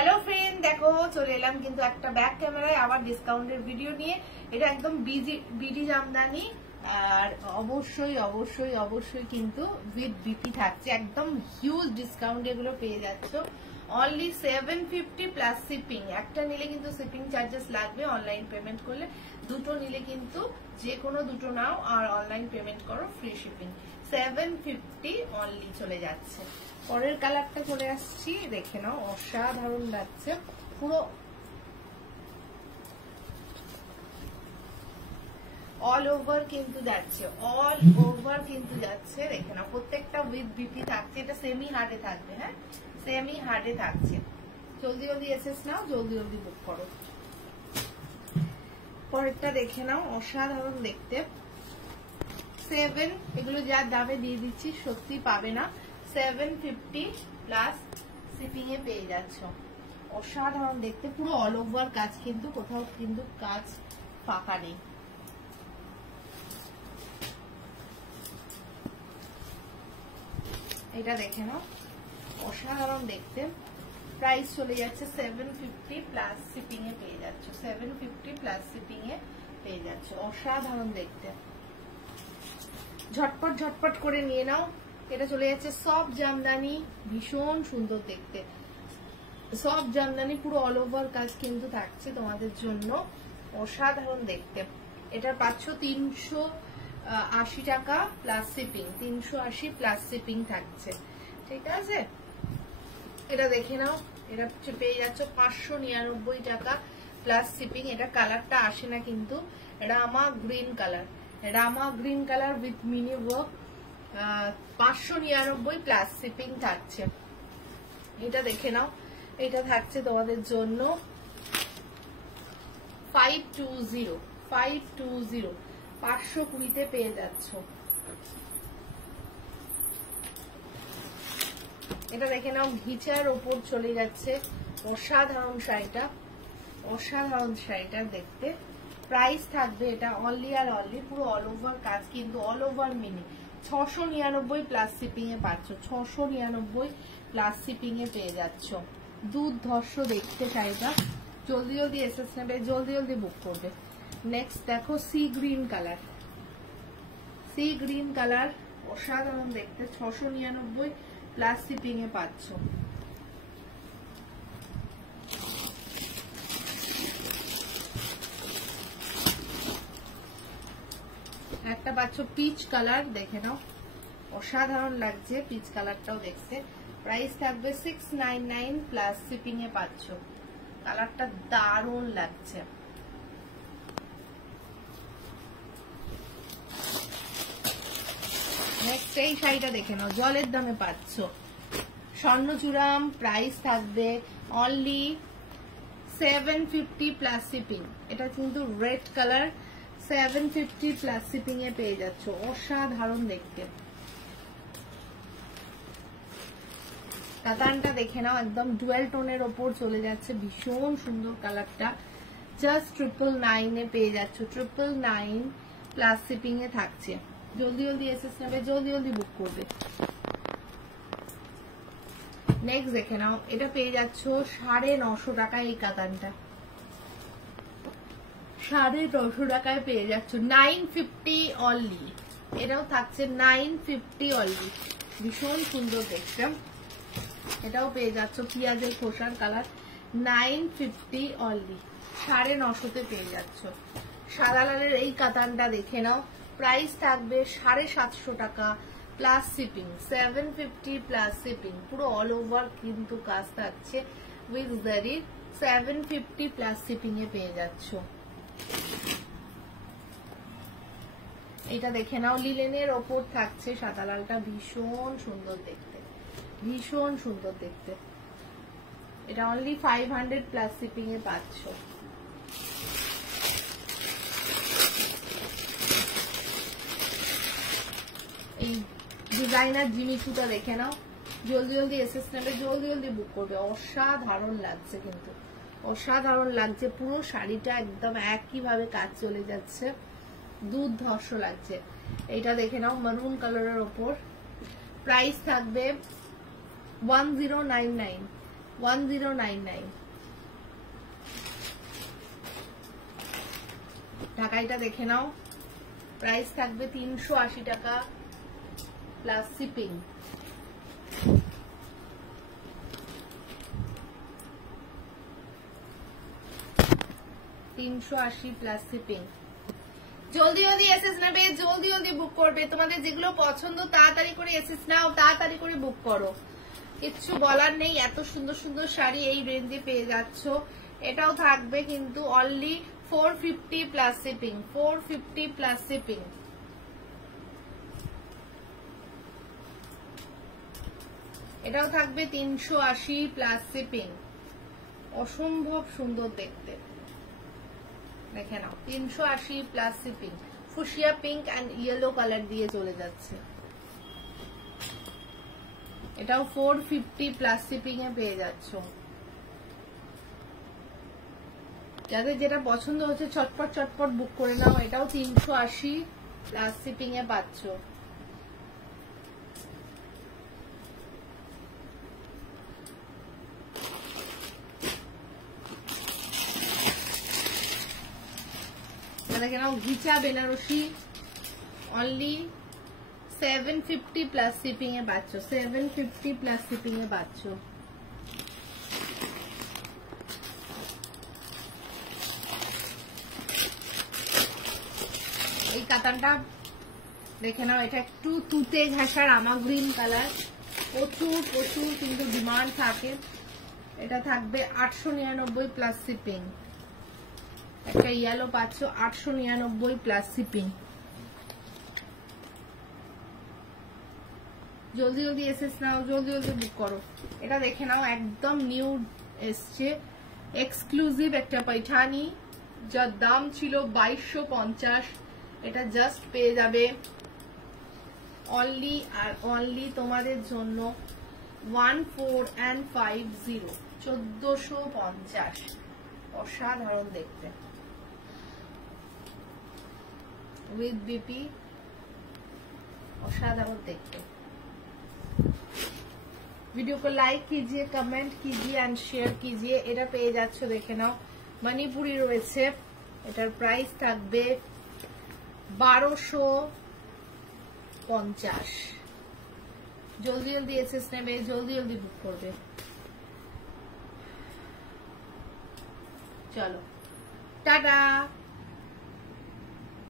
Hello friend, দেখো চলে এলাম কিন্তু একটা ব্যাক ক্যামেরায় আবার ডিসকাউন্টের ভিডিও নিয়ে। এটা একদম বিডি জামদানি, আর অবশ্যই অবশ্যই অবশ্যই কিন্তু উইথ বিপি থাকছে। একদম হিউজ ডিসকাউন্ট এগুলো পেয়ে যাচ্ছ। Only 750 plus shipping. একটা নিলে কিন্তু শিপিং চার্জেস লাগবে অনলাইন পেমেন্ট করলে। দুটো নিলে কিন্তু যে কোনো দুটো নাও আর অনলাইন পেমেন্ট করো, ফ্রি শিপিং। 750 অনলি চলে যাচ্ছে। পরের কালারটা চলে আসছি, দেখে নাও, অসাধারণ লাগছে। পুরো অল ওভার কিন্তু যাচ্ছে, অল ওভার কিন্তু যাচ্ছে। দেখে নাও, প্রত্যেকটা উইথ বিপি থাকছে। এটা সেমি হার্ডে থাকবে, হ্যাঁ সেমি হার্ডে থাকছে। জলদি জলদি এসেস নাও, জলদি জলদি বুক করো। পরেরটা দেখে নাও, অসাধারণ দেখতে। 7, এগুলো যার দামে দিয়ে দিচ্ছি সত্যি পাবে না। 750 প্লাস শিপিং এ পেয়ে যাচ্ছ। অসাধারণ দেখতে, পুরো অল ওভার কাজ, কিন্তু কোথাও কিন্তু কাজ ফাঁকা নেই। এটা দেখে নাও, অসাধারণ দেখতে। প্রাইস চলে যাচ্ছে 750 প্লাস শিপিং এ পেয়ে যাচ্ছ। 750 প্লাস শিপিং এ পেয়ে যাচ্ছ। অসাধারণ দেখতে, ঝটপট ঝটপট করে নিয়ে নাও। এটা চলে যাচ্ছে সফট জামদানি, ভীষণ সুন্দর দেখতে। সফট জামদানি, পুরো অল ওভার কাজ কিন্তু থাকছে তোমাদের জন্য। অসাধারণ দেখতে। এটা পাচ্ছ 380 টাকা প্লাস শিপিং। 380 প্লাস শিপিং থাকছে, ঠিক আছে। এটা দেখে নাও, এটা পেয়ে যাচ্ছ 599 টাকা প্লাস শিপিং। এটা কালারটা আসে না কিন্তু, Rama green colour, Rama green colour with mini work. 599 plus shipping থাকছে। এটা দেখে নাও, এটা থাকছে তোমাদের জন্য 520 520 পেয়ে যাচ্ছ। এটা দেখে নাও, ঘিচার ওপর চলে যাচ্ছে। অসাধারণ শাড়িটা, অসাধারণ শাড়িটা দেখতে। প্রাইস থাকবে এটা অনলি আর অনলি, পুরো অল ওভার কাজ কিন্তু, all over mini 699 plus shipping এ পাচ্ছ। 699 প্লাস শিপিং এ পেয়ে যাচ্ছ। দুর্ধর্ষ দেখতে শাড়িটা। জলদি জলদি এসেস নেবে, জলদি জলদি বুক করবে। নেক্সট দেখো, sea green colour, sea green colour, অসাধারণ দেখতে। 699 প্লাস শিপিং এ পাচ্ছ। একটা পাচ্ছ পিচ কালার, দেখে নাও, অসাধারণ লাগছে পিচ কালারটাও দেখতে। প্রাইস থাকবে 699 প্লাস শিপিং এ পাচ্ছ। কালারটা দারুণ লাগছে। নেক্সট এই শাড়িটা দেখে নাও, জলের দামে পাচ্ছ। স্বর্ণচূড়াম, প্রাইস থাকবে অনলি 750 প্লাস শিপিং। এটা কিন্তু রেড কালার, 750 প্লাস শিপিং এ পেয়ে যাচ্ছ। অসাধারণ দেখতে। কাতানটা দেখে নাও, একদম ডুয়েল টোনের ওপর চলে যাচ্ছে, ভীষণ সুন্দর কালারটা। জাস্ট 999 এ পেয়ে যাচ্ছ। 999 প্লাস শিপিং এ থাকছে। জলদি জলদি এসেস নেবে, জলদি জলদি বুক করবে। নেক্সট দেখে নাও, এটা পেয়ে যাচ্ছ 950 টাকায়। এই কাতানটা 950 টাকায় পেয়ে যাচ্ছ। 950 অনলি। এটাও থাকছে 950 অনলি, ভীষণ সুন্দর দেখতে। এটাও পেয়ে যাচ্ছ, পেঁয়াজের খোসার কালার। 950 অনলি, 950 পেয়ে যাচ্ছ। সাদা লালের এই কাতানটা দেখে নাও, প্রাইস থাকবে 750 টাকা প্লাস শিপিং। 750 প্লাস শিপিং, পুরো অল ওভার কিন্তু কাজ থাকছে উইথ জারি। 750 প্লাস শিপিং এ পেয়ে যাচ্ছ। এটা দেখে নাও, লিলেনের ওপর থাকছে সাদা লালটা, ভীষণ সুন্দর দেখতে, ভীষণ সুন্দর দেখতে। এটা অনলি 500 প্লাস শিপিং এ পাচ্ছ। এই ডিজাইনার জিমিচুটা দেখে নাও, জলদি জলদি এসেস নেবে, জলদি জলদি বুক করবে। অসাধারণ লাগছে কিন্তু, অসাধারণ লাগছে। পুরো শাড়িটা একদম একইভাবে কাজ চলে যাচ্ছে, দুর্ধর্ষ লাগছে। এটা দেখে নাও, মারুন কালারের ওপর। প্রাইস থাকবে 1099 1099। ঢাকাইটা দেখে নাও, প্রাইস থাকবে 380 টাকা প্লাস শিপিং। Plus shipping. জলদি জলদি এসএস নেবে, জলদি জলদি বুক করবে। তোমাদের যেগুলো পছন্দ তাড়াতাড়ি করে এসএস নাও, তাড়াতাড়ি করে বুক করো। কিচ্ছু বলার নেই, এত সুন্দর সুন্দর শাড়ি এই রেঞ্জে পেয়ে যাচ্ছ। এটাও থাকবে কিন্তু only 450 plus shipping, 450 plus shipping. এটাও থাকবে 380 প্লাস শিপিং। অসম্ভব সুন্দর দেখতে, দেখে নাও। 380 plus shipping. Fuchsia pink and yellow colour দিয়ে চলে যাচ্ছে। এটাও 450 প্লাস শিপিং এ পেয়ে যাচ্ছ। যাদের যেটা পছন্দ হচ্ছে চটপট চটপট বুক করে নাও। এটাও 380 প্লাস শিপিং এ পাচ্ছ। দেখে নাও, ঘিচা বেনারসি অনলি 750 প্লাস শিপিং এ পাচ্ছ। 750 প্লাস শিপিং এ পাচ্ছ। এই কাতানটা দেখে নাও, এটা একটু তুতে ঘাসার আমা গ্রিন কালার। প্রচুর প্রচুর কিন্তু ডিমান্ড থাকে। এটা থাকবে 899 প্লাস শিপিং। একটা ইয়েলো পাচ্ছ 899 প্লাস শিপিং। জলদি জলদি এসএস নাও, জলদি জলদি বুক করো। এটা দেখে নাও, একদম নিউ এসছে, এক্সক্লুসিভ একটা पैठानी, যার দাম ছিল 2250। এটা জাস্ট পেয়ে যাবে অনলি আর অনলি তোমাদের জন্য 1450, 1450। অসাধারণ দেখতে, উইথ বিপি, অসাধারণ দেখতে। वीडियो को लाइक कीजिए, कमेंट कीजिए एंड शेयर कीजिए। এটা পেয়ে যাচ্ছ, দেখে নাও, মণিপুরি রয়েছে। এটার প্রাইস থাকবে 1250। জলদি জলদি এসএস নেবে, জলদি জলদি বুক করবে। চলো টাটা।